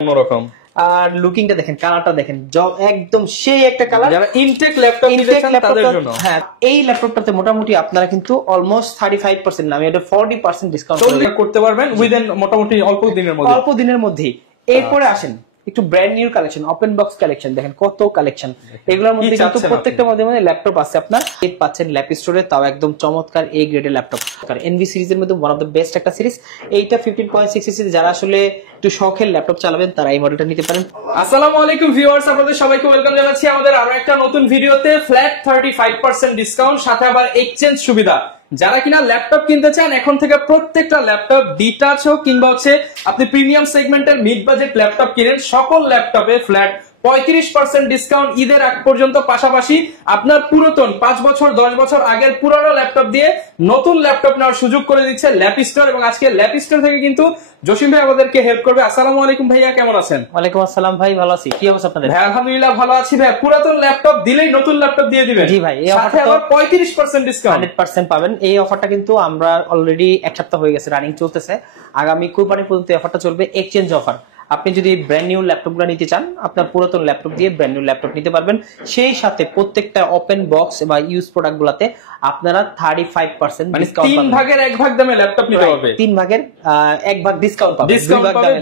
অন্যরকম। আর লুকিংটা দেখেন, কালারটা দেখেন, একদম সেই একটা কালার। যারা ইনটেক ল্যাপটপ নিতে চান তাদের জন্য। হ্যাঁ, এই ল্যাপটপটাতে মোটামুটি আপনারা কিন্তু অলমোস্ট 35% না, আমি এটা 40% ডিসকাউন্ট করতে পারবেন উইদিন মোটামুটি অল্প দিনের মধ্যেই। এরপরে আসেন একটু brand new collection, open box collection দেখেন কত কালেকশন। এগুলোর মধ্যে কিন্তু প্রত্যেকটার মধ্যে ল্যাপটপ আছে আপনার। এই পাচ্ছেন ল্যাপ স্টোরে, তাও একদম চমৎকার এ গ্রেডের ল্যাপটপ। এনভি সিরিজের মধ্যে ওয়ান অফ দ্য বেস্ট একটা সিরিজ এইটা। 15.6 সিরিজ, যারা আসলে একটু শখের ল্যাপটপ চালাবেন তারা এই মডেলটা নিতে পারেন। আসসালামু আলাইকুম ভিউয়ার্স, আপনাদের সবাইকে ওয়েলকাম জানাচ্ছি আমাদের আরো একটা নতুন ভিডিওতে। ফ্ল্যাট 35% ডিসকাউন্ট, সাথে আবার এক্সচেঞ্জ সুবিধা। যারা কিনা ল্যাপটপ কিনতে চান এখন থেকে প্রত্যেকটা ল্যাপটপ ডিটাচ হোক কিংবা আপনি প্রিমিয়াম সেগমেন্টের মিড বাজেট ল্যাপটপ কিনেন, সকল ল্যাপটপে ফ্ল্যাট 35% ডিসকাউন্ট ঈদের আগ পর্যন্ত। পাশাপাশি আপনার পুরাতন 5 বছর 10 বছর আগের পুরনো ল্যাপটপ দিয়ে নতুন ল্যাপটপ নেওয়ার সুযোগ করে দিচ্ছে ল্যাপ স্টোর। এবং আজকে ল্যাপ স্টোর থেকে কিন্তু জসিম ভাই আমাদেরকে হেল্প করবে। আসসালামু আলাইকুম ভাইয়া, কেমন আছেন? ওয়ালাইকুম আসসালাম ভাই, ভালো আছি। কি অবস্থা আপনাদের? ভাই আলহামদুলিল্লাহ ভালো আছি ভাই। পুরাতন ল্যাপটপ দিলেই নতুন ল্যাপটপ দিয়ে দিবেন? জি ভাই, এই সাথে আবার 35% ডিসকাউন্ট 100% পাবেন। এই অফারটা কিন্তু আমরা অলরেডি এক সপ্তাহ হয়ে গেছে রানিং চলতেছে। আগামী কুরবানি পর্যন্ত অফারটা চলবে, এক্সচেঞ্জ অফার। আপনি যদি ব্র্যান্ড নিউ ল্যাপটপগুলো নিতে চান, আপনার পুরাতন ল্যাপটপ দিয়ে ব্র্যান্ড নিউ ল্যাপটপ নিতে পারবেন। সেই সাথে প্রত্যেকটা ওপেন বক্স বা ইউজ প্রোডাক্ট গুলাতে আপনারা 35% ডিসকাউন্ট পাবেন। 3 ভাগের 1 ভাগ দামে ল্যাপটপ নিতে পারবে। 3 ভাগের 1 ভাগ ডিসকাউন্ট পাবে,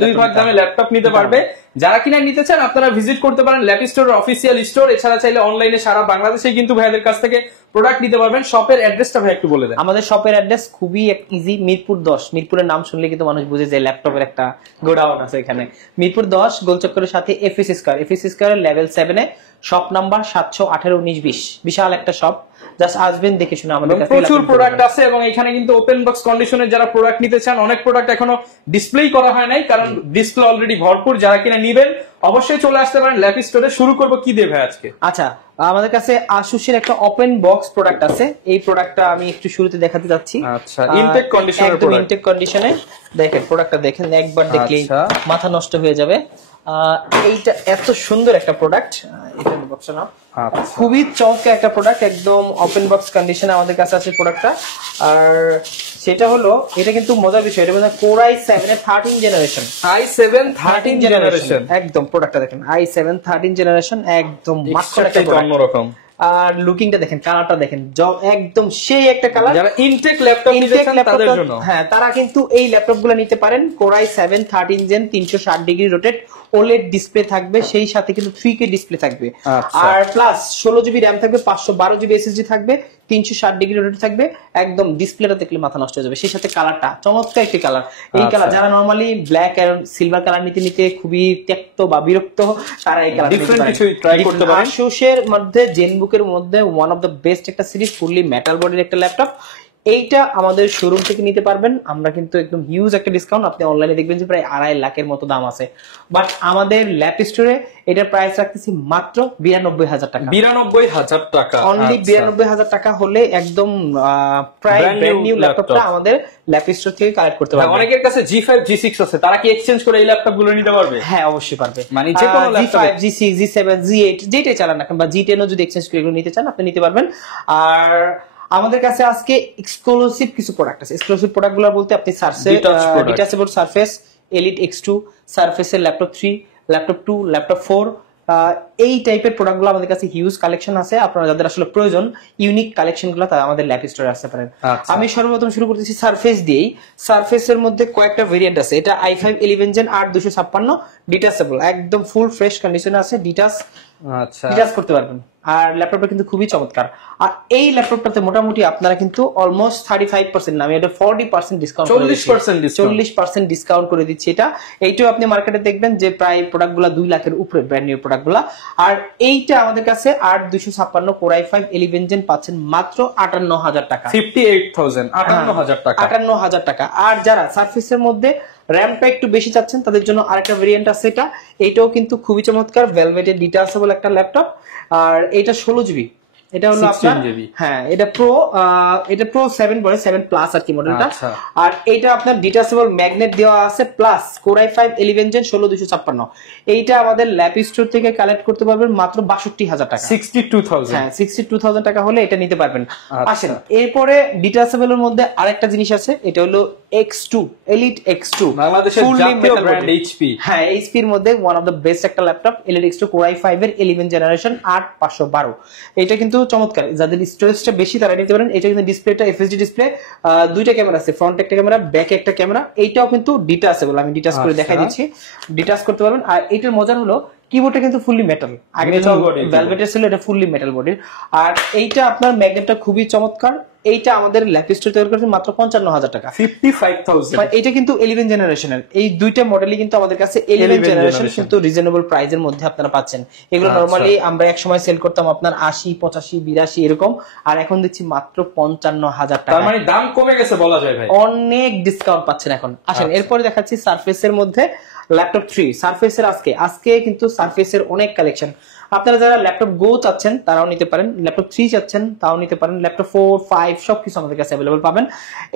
2 ভাগ দামে ল্যাপটপ নিতে পারবে। যারা কিনা নিতে চান আপনারা ভিজিট করতে পারেন ল্যাপ স্টোরের অফিসিয়াল স্টোর। এছাড়া চাইলে অনলাইনে সারা বাংলাদেশে কিন্তু ভাইদের কাছ থেকে প্রোডাক্ট নিতে পারবেন। শপের অ্যাড্রেসটা ভাই একটু বলে দেন। আমাদের শপের অ্যাড্রেস খুবই ইজি, মিরপুর 10। মিরপুরের নাম শুনলে কিন্তু মানুষ বুঝে যে ল্যাপটপের একটা গোডাউন আছে এখানে। মিরপুর 10 গোলচক্করের সাথে এফএস স্কয়ার লেভেল 7 এ শপ নাম্বার 718-19-20। বিশাল একটা শপ, জাস্ট আসবেন দেখে শুনে। আমাদের কাছে প্রচুর প্রোডাক্ট আছে এবং এখানে কিন্তু ওপেন বক্স কন্ডিশনে যারা প্রোডাক্ট নিতে চান, অনেক প্রোডাক্ট এখনো ডিসপ্লে করা হয় নাই, কারণ ডিসপ্লে অলরেডি ভরপুর। যারা কিনা নিবেন অবশ্যই চলে আসতে পারেন ল্যাপ স্টোরে। শুরু করব কি দিয়ে ভাই আজকে? আচ্ছা, আমাদের কাছে আসুসের একটা ওপেন বক্স প্রোডাক্ট আছে। এই প্রোডাক্টটা আমি একটু শুরুতে দেখাতে যাচ্ছি। আচ্ছা, ইনটেক কন্ডিশনের একদম ইনটেক কন্ডিশনে দেখেন প্রোডাক্টটা, দেখেন একবার দেখলেই মাথা নষ্ট হয়ে যাবে। এইটা এত সুন্দর একটা প্রোডাক্ট, এটা বক্স না, খুবই চমৎকার একটা প্রোডাক্ট, একদম ওপেন বক্স কন্ডিশনে আমাদের কাছে আছে প্রোডাক্টটা। আর সেটা হলো, এটা কিন্তু মজার বিষয়, এটা মানে Core i7 এর 13 জেনারেশন। i7 13 জেনারেশন, একদম প্রোডাক্টটা দেখেন, i7 13 জেনারেশন, একদম মাস্টার একটা অন্যরকম। আর লুকিংটা দেখেন, কালারটা দেখেন, একদম সেই একটা কালার। যারা ইনটেক ল্যাপটপ নিতে চান তাদের জন্য, হ্যাঁ, তারা কিন্তু এই ল্যাপটপগুলো নিতে পারেন। Core i7 13 gen, 360 degree rotate OLED display থাকবে, সেই সাথে কিন্তু 3K ডিসপ্লে থাকবে। আর প্লাস 16 জিবি র্যাম থাকবে, 512 জিবি এসএসডি থাকবে, 360 ডিগ্রি রোটেট থাকবে। একদম ডিসপ্লেটা দেখলে মাথা নষ্ট হয়ে যাবে। সেই সাথে কালারটা চমৎকার একটি কালার। এই কালার যারা নরমালি ব্ল্যাক আর সিলভার কালার নিতে খুবই ত্যক্ত বা বিরক্ত, তারা এই কালার ডিফারেন্ট কিছু ট্রাই করতে পারেন। আসুসের মধ্যে জেনবুকের মধ্যে ওয়ান অফ দ্য বেস্ট একটা সিরিজ, ফুললি মেটাল বডির একটা ল্যাপটপ। এইটা আমাদের শোরুম থেকে নিতে পারবেন। আমরা কিন্তু একদম হিউজ একটা ডিসকাউন্ট, আপনি অনলাইনে দেখবেন যে প্রায় 2.5 লাখের মতো দাম আছে, বাট আমাদের ল্যাপ স্টোরে এটার প্রাইস রাখতেছি মাত্র 92,000 টাকা। 92,000 টাকা, অনলি 92,000 টাকা হলে একদম প্রায় ব্র্যান্ড নিউ ল্যাপটপটা আমাদের ল্যাপ স্টোর থেকে কালেক্ট করতে পারবেন। অনেকের কাছে G5 G6 আছে, তারা কি এক্সচেঞ্জ করে এই ল্যাপটপ গুলো নিতে পারবে? হ্যাঁ, অবশ্যই পারবে। মানে যে কোনো laptop G5 G6 G7 G8 যেটাই চালান না, বা G10 ও যদি এক্সচেঞ্জ করে এগুলো নিতে চান আপনি নিতে পারবেন। আর আমাদের কাছে আজকে এক্সক্লুসিভ কিছু প্রোডাক্ট আছে। এক্সক্লুসিভ প্রোডাক্টগুলো বলতে আপনি ডিটাচেবল সারফেস, এলিট X2, সারফেসের ল্যাপটপ 3, ল্যাপটপ 2, ল্যাপটপ 4, এই টাইপের প্রোডাক্টগুলো আমাদের কাছে হিউজ কালেকশন আছে। আপনারা যাদের আসলে প্রয়োজন ইউনিক কালেকশনগুলো, তারা আমাদের ল্যাপ স্টোরে আসতে পারেন। আমি সর্বপ্রথম শুরু করতেছি সারফেস দিয়েই। সারফেসের মধ্যে কয়েকটা ভেরিয়েন্ট আছে। এটা i5 11 জেন 8256 ডিটাচেবল, একদম ফুল ফ্রেশ কন্ডিশনে আছে, ডিটাচ করতে পারবেন। আর ল্যাপটপটা কিন্তু খুবই চমৎকার। আর এই ল্যাপটপটাতে মোটামুটি আপনারা কিন্তু অলমোস্ট 35% না, আমি এটা 40% ডিসকাউন্ট 40% ডিসকাউন্ট করে দিচ্ছি। এইটাও আপনি মার্কেটে দেখবেন যে প্রায় প্রোডাক্টগুলো 2 লাখের উপরে, ব্র্যান্ড নিউ প্রোডাক্টগুলো। আর এইটা আমাদের কাছে 8256 Core i5 11 জেন পাচ্ছেন মাত্র 58,000 টাকা, 58,000 টাকা, 58,000 টাকা। আর যারা সারফেসের মধ্যে র্যামটা একটু বেশি চাচ্ছেন তাদের জন্য আরেকটা ভেরিয়েন্ট আছে। এটাও কিন্তু খুবই চমৎকার, ভেলভেটের ডিটাচেবল একটা ল্যাপটপ। আর এটা 16 জিবি, এটা হলো আপনার হ্যাঁ এটা প্রো 7 বলে 7 প্লাস আর কি মডেলটা। আর এটা আপনার ডিটাচেবল ম্যাগনেট দেওয়া আছে প্লাস কোর i5 11 জেন 16256। এইটা আমাদের ল্যাপ স্টোর থেকে কালেক্ট করতে পারবেন মাত্র 62000 টাকা, 62000। হ্যাঁ 62000 টাকা হলে এটা নিতে পারবেন। আসেন এরপরে ডিটাচেবল এর মধ্যে আরেকটা জিনিস আছে, এটা হলো X2 Elite X2 বাংলাদেশের জাতীয় ব্র্যান্ড HP। হ্যাঁ HP এর মধ্যে ওয়ান অফ দ্য বেস্ট একটা laptop Elite X2 core i5 এর 11 জেনারেশন 8512। এটা কিন্তু চমৎকার, যাদের স্টোরেজটা বেশি তারা নিতে পারেন। এটা কিন্তু ডিসপ্লেটা FHD ডিসপ্লে, দুইটা ক্যামেরা আছে, ফ্রন্ট একটা ক্যামেরা ব্যাক একটা ক্যামেরা। এইটাও কিন্তু ডিটাচেবল, আমি ডিটাচ করে দেখাই দিচ্ছি, ডিটাচ করতে পারবেন। আর এটার মজার হলো কিবোর্ডটা কিন্তু ফুললি মেটাল, আগে ভেলভেটের ছিল, এটা ফুললি মেটাল বডির। আর এইটা আপনার ম্যাগনেটটা খুবই চমৎকার। এইটা আমাদের ল্যাপ স্টোর তৈরি করেছে মাত্র 55000 টাকা, 55000। এটা কিন্তু 11 জেনারেশনের। এই দুইটা মডেলই কিন্তু আমাদের কাছে 11 জেনারেশন কিন্তু রিজনেবল প্রাইসের মধ্যে আপনারা পাচ্ছেন। এগুলো নরমালি আমরা এক সময় সেল করতাম আপনার 80 85 82 এরকম, আর এখন দিচ্ছি মাত্র 55000 টাকা। তার মানে দাম কমে গেছে বলা যায় ভাই, অনেক ডিসকাউন্ট পাচ্ছেন এখন। আসেন এরপরে দেখাচ্ছি সারফেসের মধ্যে ল্যাপটপ 3। সারফেসের আজকে কিন্তু সারফেসের অনেক কালেকশন। আপনারা যারা ল্যাপটপ গো চাচ্ছেন তারাও নিতে পারেন, ল্যাপটপ 3 চাচ্ছেন তাও নিতে পারেন, ল্যাপটপ 4 5 সবকিছু আমাদের কাছে अवेलेबल পাবেন।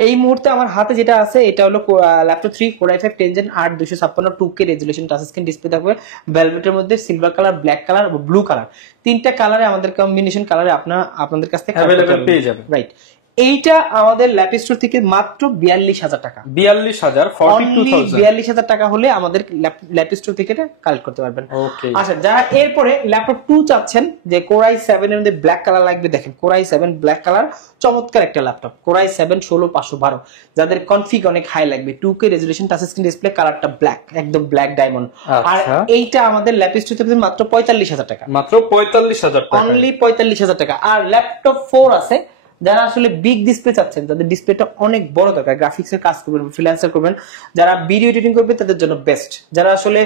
এই মুহূর্তে আমার হাতে যেটা আছে এটা হলো laptop 3 core i5 10 gen 8256 2K resolution touch screen display থাকবে ভেলভেটের মধ্যে, সিলভার কালার, ব্ল্যাক কালার এবং ব্লু কালার, তিনটা কালারে আমাদের কম্বিনেশন কালারে আপনাদের কাছ থেকে अवेलेबल পেয়ে যাবেন। রাইট, এইটা আমাদের ল্যাপ স্টোর থেকে মাত্র 42000 টাকা, 42000 42000 টাকা হলে আমাদের ল্যাপ স্টোর থেকে এটা কালেক্ট করতে পারবেন। আচ্ছা যারা এরপরে ল্যাপটপ 2 চাচ্ছেন যে কোর i7 এর মধ্যে ব্ল্যাক কালার লাগবে, দেখেন কোর i7 ব্ল্যাক কালার চমৎকার একটা ল্যাপটপ, কোর i7 16512। যাদের কনফিগ অনেক হাই লাগবে, 2K resolution touch screen display, কালারটা ব্ল্যাক, একদম ব্ল্যাক ডায়মন্ড। আর এইটা আমাদের ল্যাপ স্টোর থেকে মাত্র 45000 টাকা, মাত্র 45000 টাকা, অনলি 45000 টাকা। আর ল্যাপটপ 4 আছে যারা আসলে বিগ ডিসপ্লে চাচ্ছেন, যাদের ডিসপ্লেটা অনেক বড় দরকার, গ্রাফিক্স এর কাজ করবেন, ফ্রিল্যান্সার করবেন, যারা ভিডিও এডিটিং করবে তাদের জন্য বেস্ট। যারা আসলে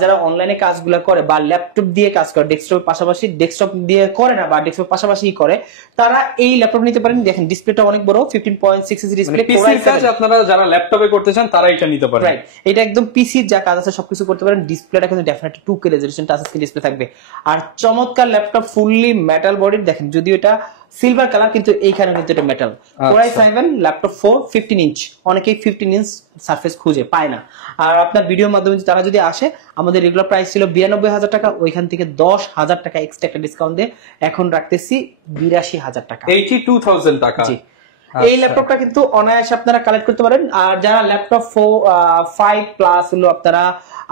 যারা অনলাইনে কাজগুলো করে বা ল্যাপটপ দিয়ে কাজ করে, ডেস্কটপের পাশাপাশি ডেস্কটপ দিয়ে করে না বা ডেস্কটপের পাশাপাশি করে, তারা এই ল্যাপটপ নিতে পারেন। দেখেন ডিসপ্লেটা অনেক বড়, 15.6 ইঞ্চি ডিসপ্লে। পিসির কাজ আপনারা যারা ল্যাপটপে করতে চান তারা এটা নিতে পারেন। রাইট, এটা একদম পিসির যা কাজ আছে সবকিছু করতে পারেন। ডিসপ্লেটা কিন্তু definitely 2K resolution touch screen display থাকবে। আর চমৎকার ল্যাপটপ, ফুললি মেটাল বডির। দেখেন যদিও এটা সিলভার কালার কিন্তু এইখানে কিন্তু এটা metal. Core i7 laptop 4 15 inch, অনেকেই 15 ইঞ্চ সারফেস খুঁজে পায় না। আর আপনার ভিডিওর মাধ্যমে তারা যদি আসে, আমাদের রেগুলার প্রাইস ছিল 92000 টাকা, ওইখান থেকে 10000 টাকা এক্সট্রা একটা ডিসকাউন্ট দিয়ে এখন রাখতেছি 82000 টাকা, 82000 টাকা। জি, এই ল্যাপটপটা কিন্তু অনায়াসে আপনারা কালেক্ট করতে পারেন। আর যারা ল্যাপটপ 5 প্লাস হলো আপনারা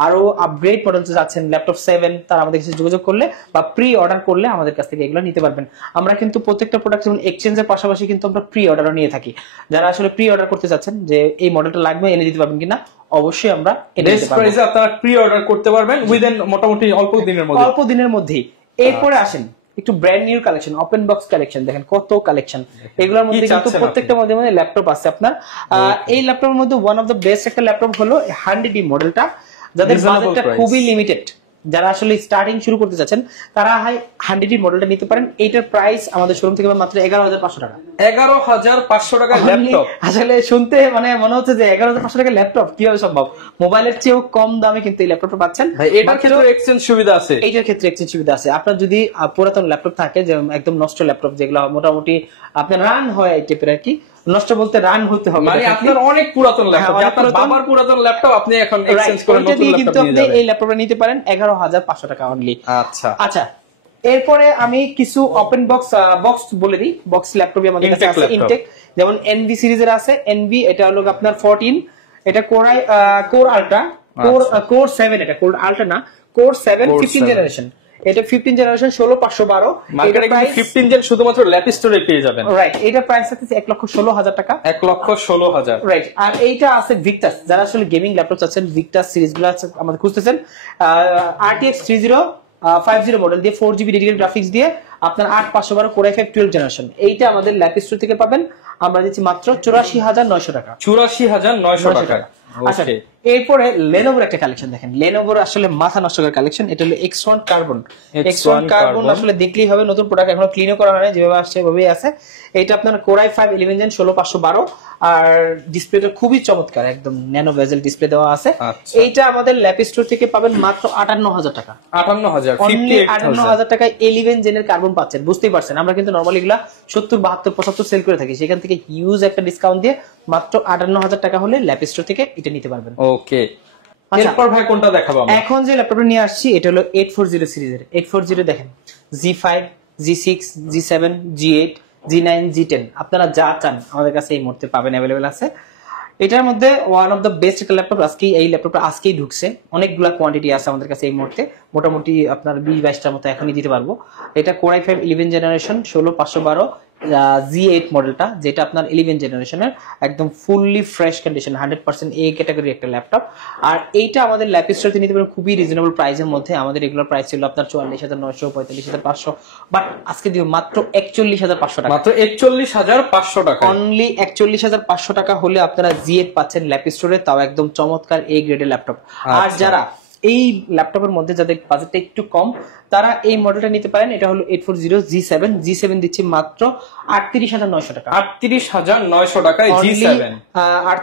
আরো আপগ্রেড মডেল যাচ্ছেন, ল্যাপটপ 7, তারা আমাদের কাছে যোগাযোগ করলে বা প্রি অর্ডার করলে আমাদের কাছ থেকে এগুলো নিতে পারবেন। আমরা কিন্তু প্রত্যেকটা প্রোডাক্ট যেমন এক্সচেঞ্জের পাশাপাশি কিন্তু আমরা প্রি অর্ডারও নিয়ে থাকি। যারা আসলে প্রি অর্ডার করতে চাচ্ছেন যে এই মডেলটা লাগবে এনে দিতে পারবেন কিনা, অবশ্যই আমরা এটা দিতে পারবো। প্রাইসে আপনারা প্রি অর্ডার করতে পারবেন উইদিন মোটামুটি অল্প দিনের মধ্যে। এরপরে আসেন একটু brand new collection, open box collection. দেখেন কত কালেকশন, এগুলোর মধ্যে কিন্তু প্রত্যেকটা মধ্যে ল্যাপটপ আছে আপনার। এই ল্যাপটপের মধ্যে ওয়ান অফ দ্য বেস্ট একটা ল্যাপটপ হলো 100D মডেলটা, যাদের বাজেটটা খুবই লিমিটেড, যারা আসলে স্টার্টিং শুরু করতে চাচ্ছেন তারা 100D মডেলটা নিতে পারেন। এইটার প্রাইস আমাদের শোরুম থেকে মাত্র 11500 টাকা। 11500 টাকা ল্যাপটপ, আসলে শুনতে মানে মনে হচ্ছে যে 11500 টাকা ল্যাপটপ কিভাবে সম্ভব? মোবাইলের চেয়েও কম দামে কিন্তু এই ল্যাপটপটা পাচ্ছেন। এটার ক্ষেত্রে এক্সচেঞ্জ সুবিধা আছে, এইটার ক্ষেত্রে এক্সচেঞ্জ সুবিধা আছে। আপনার যদি পুরাতন ল্যাপটপ থাকে, যে একদম নষ্ট ল্যাপটপ যেগুলো মোটামুটি আপনার রান হয় এই টাইপের আর কি, নষ্ট বলতে রান হতে হবে, মানে আপনার অনেক পুরাতন ল্যাপটপ, আপনার বাবার পুরাতন ল্যাপটপ আপনি এখন এক্সচেঞ্জ করে নতুন ল্যাপটপ কিন্তু আপনি এই ল্যাপটপটা নিতে পারেন 11500 টাকা অনলি। আচ্ছা এরপরে আমি কিছু ওপেন বক্স বলে দিই। বক্স ল্যাপটপই আমাদের কাছে আছে ইনটেক, যেমন এনভি সিরিজের আছে। এনভি এটা হলো আপনার 14, এটা কোর আলট্রা, কোর 7, এটা কোর আলট্রা না, কোর 7 15 জেনারেশন। এটা 15 জেনারেশন 16512। মার্কেটে কিন্তু 15 জেন শুধুমাত্র ল্যাপ স্টোরে পেয়ে যাবেন। রাইট, এটা প্রাইস আছে 1,16,000 টাকা, 1,16,000। রাইট। আর এইটা আছে ভিক্টাস, যারা আসলে গেমিং ল্যাপটপ চাচ্ছেন, ভিক্টাস সিরিজগুলো আমাদের খুঁজতেছেন। RTX 3050 মডেল দিয়ে 4GB ডেডিকেটেড গ্রাফিক্স দিয়ে আপনার 8512 কোর i5 12 জেনারেশন। এইটা আমাদের ল্যাপ স্টোর থেকে পাবেন, আমরা দিচ্ছি মাত্র 84900 টাকা, 84900 টাকা। আচ্ছা এরপরে লেনোভোর একটা কালেকশন দেখেন, লেনোভোর আসলে মাথা নষ্ট করার কালেকশন, এটা হলো X1 কার্বন। X1 কার্বন আসলে দেখলেই হবে, নতুন প্রোডাক্ট, এখনো ক্লিনও করা হয়নি, যেভাবে আসছে ওইভাবেই আছে। এটা আপনার Core i5 11 Gen 16512, আর ডিসপ্লেটা খুবই চমৎকার, একদম ন্যানো বেজেল ডিসপ্লে দেওয়া আছে। এইটা আমাদের ল্যাপ স্টোর থেকে পাবেন মাত্র 58000 টাকা। 58000 টাকায় 11 জেনের কার্বন পাচ্ছেন। বুঝতেই পারছেন আমরা কিন্তু নরমালি এগুলা 70 72 75 সেল করে থাকি, সেখান থেকে হিউজ একটা ডিসকাউন্ট দিয়ে মাত্র 58000 টাকা হলে ল্যাপ স্টোর থেকে এটা নিতে পারবেন। ওকে, এরপর ভাই কোনটা দেখাবো আমরা? এখন যে ল্যাপটপটা নিয়ে আসছি এটা হলো 840 সিরিজের। 840 দেখেন, G5, G6, G7, G8, G9, G10 আপনারা যা চান আমাদের কাছে এই মুহূর্তে পাবেন, अवेलेबल আছে। এটার মধ্যে ওয়ান অফ দ্য বেস্ট একটা ল্যাপটপ, এই ল্যাপটপটা আজকেই ঢুকছে, অনেকগুলা কোয়ান্টিটি আছে আমাদের কাছে এই মুহূর্তে, মোটামুটি আপনার 20-22টার মতো এখনই দিতে পারবো। এটা Core i5 11 জেনারেশন 16512 G8 মডেলটা, যেটা আপনার 11 জেনারেশনের একদম fully fresh condition, 100% A category একটা ল্যাপটপ। আর এইটা আমাদের ল্যাপ স্টোরে নিতে পারেন খুবই রিজনেবল প্রাইসের মধ্যে। আমাদের রেগুলার প্রাইস ছিল আপনার 44900, 45500, বাট আজকে দিব মাত্র 41500 টাকা। মাত্র 41500 টাকা, অনলি 41500 টাকা হলে আপনারা G8 পাচ্ছেন ল্যাপ স্টোরে, তাও একদম চমৎকার এ গ্রেডের ল্যাপটপ। আর যারা এই ল্যাপটপের মধ্যে যাদের বাজেটটা একটু কম, তারা এই মডেলটা নিতে পারেন। এটা হলো 840 G7 দিচ্ছি মাত্র 38900 টাকা। 38900 টাকায় G7,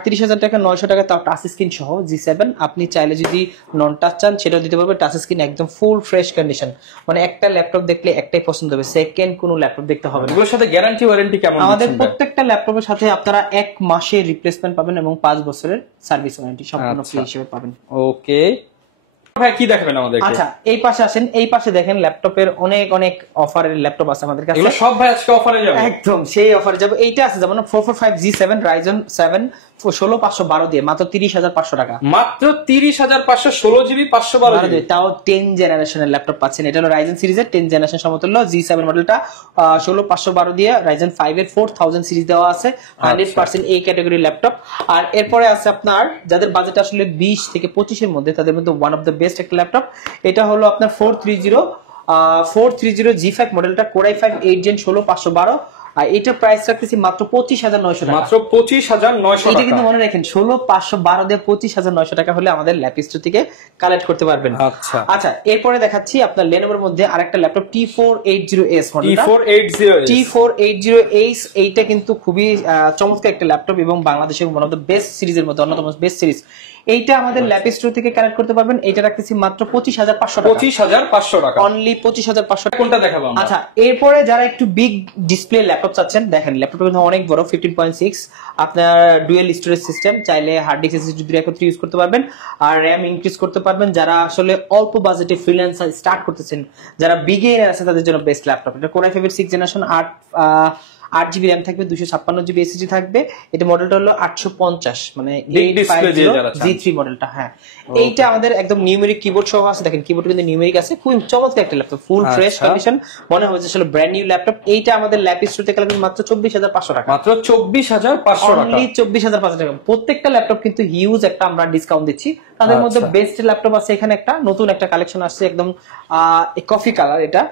38000 টাকা 900 টাকা, তাও টাচ স্ক্রিন সহ G7। আপনি চাইলে যদি নন টাচ চান সেটাও দিতে পারবে, টাচ স্ক্রিন একদম ফুল ফ্রেশ কন্ডিশন, মানে একটা ল্যাপটপ দেখলে একটাই পছন্দ হবে, সেকেন্ড কোনো ল্যাপটপ দেখতে হবে না। এগুলোর সাথে গ্যারান্টি ওয়ারেন্টি কেমন? আমাদের প্রত্যেকটা ল্যাপটপের সাথে আপনারা 1 মাসের রিপ্লেসমেন্ট পাবেন এবং 5 বছরের সার্ভিস ওয়ারেন্টি সম্পূর্ণ ফ্রি হিসেবে পাবেন। ওকে ভাই, কি দেখাবেন আমাদেরকে? আচ্ছা এই পাশে আসেন, এই পাশে দেখেন ল্যাপটপের অনেক অনেক অফারের ল্যাপটপ আছে আমাদের কাছে। এগুলো সব ভাই আজকে অফারে যাবে? একদম সেই অফারে যাবে। এইটা আছে যেমন 445 G7 Ryzen 7 16512 দিয়ে মাত্র 30500 টাকা। মাত্র 30500, 16GB 512GB, তাও 10 জেনারেশনের ল্যাপটপ পাচ্ছেন। এটা হলো Ryzen সিরিজের 10 জেনারেশন সমতুল্য G7 মডেলটা, 16512 দিয়ে Ryzen 5 এর 4000 সিরিজ দেওয়া আছে, 100% এই ক্যাটাগরি ল্যাপটপ। আর এরপরে আছে আপনার যাদের বাজেট আসলে 20 থেকে 25 এর মধ্যে, তাদের মধ্যে ওয়ান অফ দ্য বেস্ট একটা ল্যাপটপ। এটা হলো আপনার 430 G5 মডেলটা, Core i5 8 Gen 16512, আর এটার প্রাইস রাখতেছি মাত্র 25900 টাকা। মাত্র 25900 টাকা। এটা কিন্তু মনে রাখেন 16512 দিয়ে 25900 টাকা হলে আমাদের ল্যাপ স্টোর থেকে কালেক্ট করতে পারবেন। আচ্ছা আচ্ছা, এরপরে দেখাচ্ছি আপনার Lenovoর মধ্যে আরেকটা ল্যাপটপ T480S মডেলটা। T480S এইটা কিন্তু খুবই চমৎকার একটা ল্যাপটপ এবং বাংলাদেশের ওয়ান অফ দ্য বেস্ট সিরিজের মধ্যে অন্যতম বেস্ট সিরিজ। এইটা আমাদের ল্যাপ স্টোর থেকে কালেক্ট করতে পারবেন। এটা রাখতেছি মাত্র 25500 টাকা। 25500 টাকা, অনলি 25500 টাকা। কোনটা দেখাবো আমরা? আচ্ছা, এরপরে যারা একটু বিগ ডিসপ্লে ল্যাপটপ চাচ্ছেন, দেখেন ল্যাপটপটা কিন্তু অনেক বড়, 15.6, আপনার ডুয়াল স্টোরেজ সিস্টেম, চাইলে হার্ড ডিস্ক SSD একত্রে ইউজ করতে পারবেন আর র‍্যাম ইনক্রিজ করতে পারবেন। যারা আসলে অল্প বাজেটে ফ্রিল্যান্সার স্টার্ট করতেছেন, যারা বিগিনার আছে, তাদের জন্য বেস্ট ল্যাপটপ। এটা Core i5 এর 6 জেনারেশন, 8GB RAM থাকবে, 256GB SSD থাকবে। এটা মডেলটা হলো 850, মানে G3 মডেলটা। হ্যাঁ, এইটা আমাদের একদম নিউমেরিক কিবোর্ড সহ আছে। দেখেন কিবোর্ড কিন্তু নিউমেরিক আছে, খুব চমৎকার একটা ল্যাপটপ, ফুল ফ্রেশ কন্ডিশন, মনে হচ্ছে আসলে ব্র্যান্ড নিউ ল্যাপটপ। এইটা আমাদের ল্যাপ স্টোর থেকে লাগবে মাত্র 24500 টাকা। মাত্র 24500 টাকা, অনলি 24500 টাকা। প্রত্যেকটা ল্যাপটপ কিন্তু হিউজ একটা আমরা ডিসকাউন্ট দিচ্ছি। তাদের মধ্যে বেস্ট ল্যাপটপ আছে এখানে একটা নতুন একটা কালেকশন আসছে, একদম কফি কালার। এটা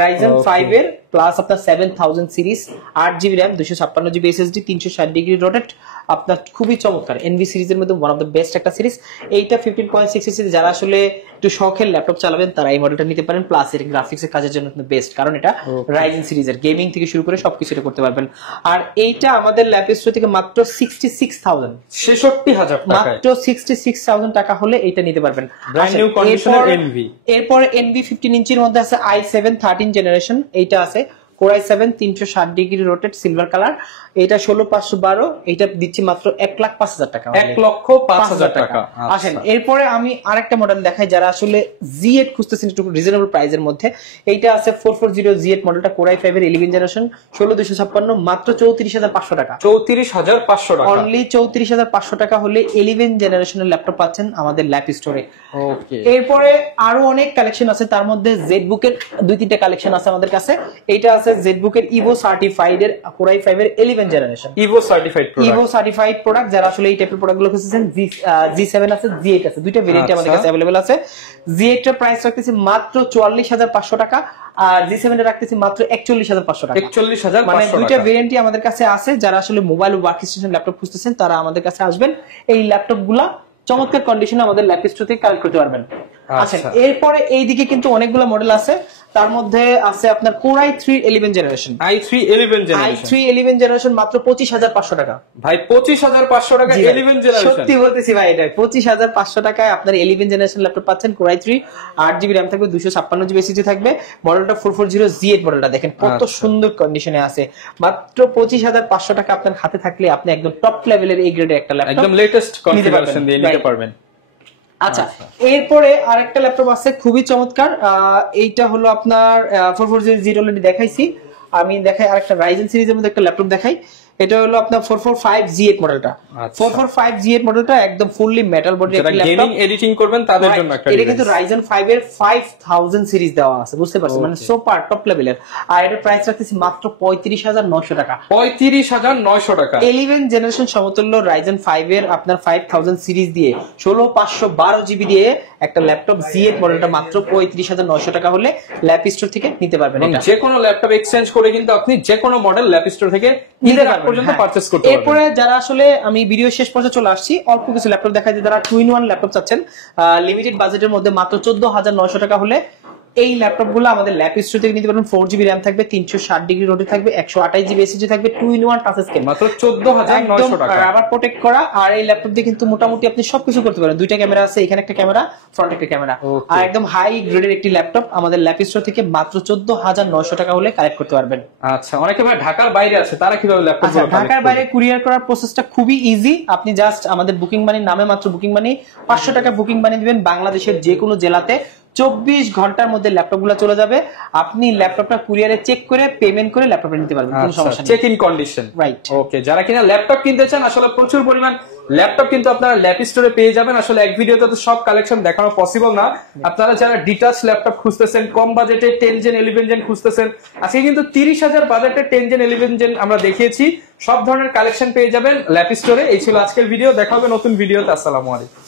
Ryzen 5 এর প্লাস আপনার 7000 series, 8GB RAM, 256GB SSD, 360 degree rotate, আপনার খুবই চমৎকার এনভি সিরিজের মধ্যে ওয়ান অফ দ্য বেস্ট একটা সিরিজ। এইটা 15.6 সিরিজ, যারা আসলে একটু শখের ল্যাপটপ চালাবেন তারা এই মডেলটা নিতে পারেন। প্লাস এর গ্রাফিক্স এর কাজের জন্য বেস্ট, কারণ এটা Ryzen সিরিজের, গেমিং থেকে শুরু করে সবকিছু এটা করতে পারবেন। আর এইটা আমাদের ল্যাপ স্টোর থেকে মাত্র 66000, 66000 টাকা, মাত্র 66000 টাকা হলে এটা নিতে পারবেন। ব্র্যান্ড নিউ কন্ডিশনের এনভি। এরপর এনভি 15 ইঞ্চির মধ্যে আছে i7 13 জেনারেশন, এইটা আছে Core i7 360 degree rotate silver colour, এটা 16512, এটা দিচ্ছি মাত্র 1,05,000 টাকা। 1,05,000 টাকা। আসেন এরপরে আমি আরেকটা মডেল দেখাই, যারা আসলে Z8 খুঁজতেছেন একটু রিজনেবল প্রাইসের মধ্যে। এইটা আছে 440 Z8 মডেলটা, Core i5 এর 11 জেনারেশন, 16256, মাত্র 34500 টাকা। 34500 টাকা, অনলি 34500 টাকা হলে 11 জেনারেশনের ল্যাপটপ পাচ্ছেন আমাদের ল্যাপ স্টোরে। ওকে, এরপরে আরো অনেক কালেকশন আছে, তার মধ্যে ZBook এর 2-3টা কালেকশন আছে আমাদের কাছে। এইটা আছে ZBook এর Evo সার্টিফাইড এর Core i5 এর 11 জেনারেশন, Evo সার্টিফাইড প্রোডাক্ট। যারা আসলে এই টাইপের প্রোডাক্টগুলো খুঁজছেন, G7 আছে, G8 আছে, দুইটা ভেরিয়েন্ট আমাদের কাছে अवेलेबल আছে। G8 এর প্রাইস রাখতেছি মাত্র 44500 টাকা, আর G7 এর রাখতেছি মাত্র 41500 টাকা। 41500, মানে দুইটা ভেরিয়েন্টই আমাদের কাছে আছে। যারা আসলে মোবাইল ওয়ার্ক স্টেশন ল্যাপটপ খুঁজতেছেন তারা আমাদের কাছে আসবেন, এই ল্যাপটপগুলা চমৎকার কন্ডিশনে আমাদের ল্যাপ স্টোর থেকে কালেক্ট করতে পারবেন। আচ্ছা, এরপরে এইদিকে কিন্তু অনেকগুলো মডেল আছে, তার মধ্যে আছে আপনার Core i3 11 generation. i3 11 generation মাত্র 25,500 টাকা। ভাই 25,500 টাকা 11 জেনারেশন, সত্যি বলতেছি ভাই, এটা 25,500 টাকায় আপনার 11 জেনারেশন ল্যাপটপ পাচ্ছেন। Core i3 8GB RAM থাকবে, 256GB SSD থাকবে। মডেলটা 440Z মডেলটা দেখেন কত সুন্দর কন্ডিশনে আছে। মাত্র 25,500 টাকা আপনার হাতে থাকলে আপনি একদম টপ লেভেলের এই গ্রেডের একটা ল্যাপটপ একদম লেটেস্ট কনফিগারেশন দিয়ে নিতে পারবেন। আচ্ছা, এরপরে আরেকটা ল্যাপটপ আছে খুবই চমৎকার, এইটা হলো আপনার 440Z অলরেডি দেখাইছি। আমি দেখাই আরেকটা রাইজেন সিরিজের মধ্যে একটা ল্যাপটপ দেখাই, এটা হলো আপনার 445Z8 মডেলটা। 445Z8 মডেলটা একদম ফুললি মেটাল বডি একটা ল্যাপটপ, গেমিং এডিটিং করবেন তাদের জন্য একটা। এটা কিন্তু Ryzen 5 এর 5000 সিরিজ দেওয়া আছে, বুঝতে পারছেন, মানে সুপার টপ লেভেলের। আর এটার প্রাইস রাখতেছি মাত্র 35,900 টাকা। 35,900 টাকা 11 জেনারেশন সমতুল্য Ryzen 5 এর আপনার 5000 সিরিজ দিয়ে 16512GB দিয়ে একটা ল্যাপটপ Z8 মডেলটা মাত্র 35,900 টাকা হলে ল্যাপ স্টোর থেকে নিতে পারবেন। এটা যে কোনো ল্যাপটপ এক্সচেঞ্জ করে কিন্তু আপনি যে কোনো মডেল ল্যাপ স্টোর থেকে নিতে পর্যন্ত পারচেজ করতে পারবেন। এরপরে যারা আসলে আমি ভিডিও শেষ পর্যন্ত চলে আসছি, অল্প কিছু ল্যাপটপ দেখাই, যারা 2-in-1 ল্যাপটপ চাচ্ছেন লিমিটেড বাজেটের মধ্যে মাত্র 14,900 টাকা হলে এই ল্যাপটপ গুলো আমাদের ল্যাপ স্টোর থেকে নিতে পারবেন। 4GB RAM থাকবে, 360° রোটেট থাকবে, 128GB SSD থাকবে, 2-in-1 টাচ স্ক্রিন, মাত্র 14,900 টাকা। আবার প্রোটেক্ট করা। আর এই ল্যাপটপ দিয়ে কিন্তু মোটামুটি আপনি সবকিছু করতে পারেন। দুইটা ক্যামেরা আছে, এখানে একটা ক্যামেরা, ফ্রন্ট একটা ক্যামেরা, আর একদম হাই গ্রেডের একটি ল্যাপটপ আমাদের ল্যাপ স্টোর থেকে মাত্র 14,900 টাকা হলে কালেক্ট করতে পারবেন। আচ্ছা, অনেকে ভাই ঢাকার বাইরে আছে, তারা কিভাবে ল্যাপটপ গুলো ঢাকার বাইরে কুরিয়ার করার প্রসেসটা খুবই ইজি। আপনি জাস্ট আমাদের বুকিং মানি নামে মাত্র বুকিং মানি 500 টাকা বুকিং মানি দিবেন, বাংলাদেশের যে কোনো জেলাতে 24 ঘন্টার মধ্যে ল্যাপটপ গুলো চলে যাবে। আপনি ল্যাপটপটা কুরিয়ারে চেক করে পেমেন্ট করে ল্যাপটপটা নিতে পারবেন, কোনো সমস্যা নেই। Check in condition, right. Okay, যারা কিনা ল্যাপটপ কিনতে চান, আসলে প্রচুর পরিমাণ ল্যাপটপ কিন্তু আপনারা ল্যাপ স্টোরে পেয়ে যাবেন। আসলে এক ভিডিওতে তো সব কালেকশন দেখানো পসিবল না। আপনারা যারা ডিটাচ ল্যাপটপ খুঁজতেছেন, কম বাজেটে 10 জেন 11 জেন খুঁজতেছেন, আজকে কিন্তু 30,000 বাজেটে 10 জেন 11 জেন আমরা দেখিয়েছি। সব ধরনের কালেকশন পেয়ে যাবেন ল্যাপ স্টোরে। এই ছিল আজকের ভিডিও, দেখা হবে নতুন ভিডিওতে। আসসালামু আলাইকুম।